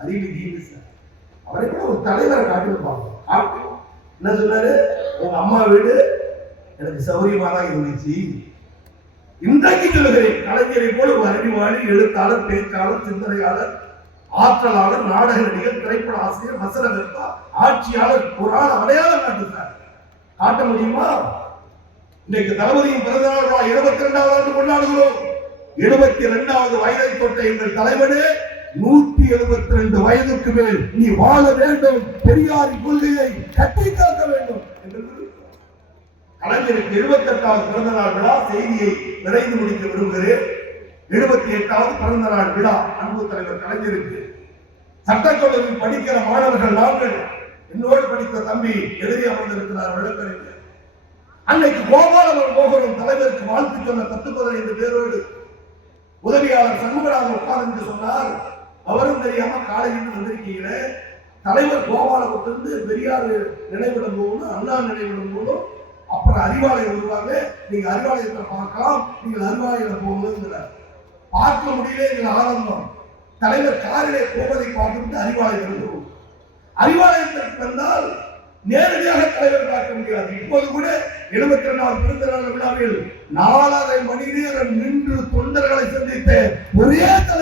அறிவு ஜீவிஸ் அவரை கூட ஒரு தலைவரை காட்டியிருப்பாங்க காட்டு என்ன சொன்னாரு? உங்க அம்மா வீடு எனக்கு சௌரியமா தான் இருந்துச்சு. இன்றைக்கு சொல்லுகிறேன் கலைஞரை போல ஒரு அறிவாளி எழுத்தாளர் பேச்சாளர் சிந்தனையாளர் ஆற்றலாளர் நாடக நடிகர் திரைப்பட ஆசிரியர் வசனகர்த்தா ஆட்சியாளர் புராண அடையாளம் காட்டுகிறார் காட்ட முடியுமா? இன்றைக்கு தளபதியின் பிறந்த நாள் இருபத்தி இரண்டாவது ஆண்டு கொண்டாடுகிறோம். எழுபத்தி இரண்டாவது வயதை தொட்ட எங்கள் தலைவனே நூத்தி எழுபத்தி ரெண்டு வயதுக்கு மேல் நீ வாழ வேண்டும். பெரியாரின் கொள்கையை கட்டி காக்க வேண்டும் என்று கலைஞருக்கு எழுபத்தி எட்டாவது பிறந்த நாள் விழா செய்தியை விரைந்து முடிக்க விரும்புகிறேன். எழுபத்தி எட்டாவது பிறந்த நாள் விழா அன்பு தலைவர் கலைஞருக்கு. சட்டக்கல்லூரியில் படிக்கிற மாணவர்கள் நாங்கள் என்னோடு படித்த தம்பி எழுதி அமர்ந்திருக்கிறார் வழக்கறிஞர். அன்னைக்கு கோபாலவர் மோகனும் தலைவருக்கு வாழ்த்து சொன்ன பத்து பதினைந்து பேரோடு உதவியாளர் சண்முகராஜன் உட்கார்ந்து என்று சொன்னார். அவரும் தெரியாம காலையில் வந்திருக்கீங்களே. தலைவர் கோபாலபுரத்திலிருந்து பெரியார் நினைவிடம் போகணும் அண்ணா நினைவிடம் போகணும். அப்புறம் அறிவாலயம் வருவாங்க. நீங்க அறிவாலயத்தை பார்க்கலாம். நீங்கள் அறிவாலயம் போகணுங்கிறார். பார்க்க முடியல எங்கள் ஆனந்தம் தலைவர் காரிலே போவதை பார்த்துவிட்டு அறிவாலயம் வருகிறோம் அறிவாலயத்திற்கு வந்தால் நேரடியாக தலைவர் பார்க்க முடியாது. இப்போது கூட எழுபத்தி ரெண்டாவது பிறந்த நாள் விழாவில் நாலரை மணி நேரம் நின்று தொண்டர்களை சந்தித்த ஒரே தலைவர்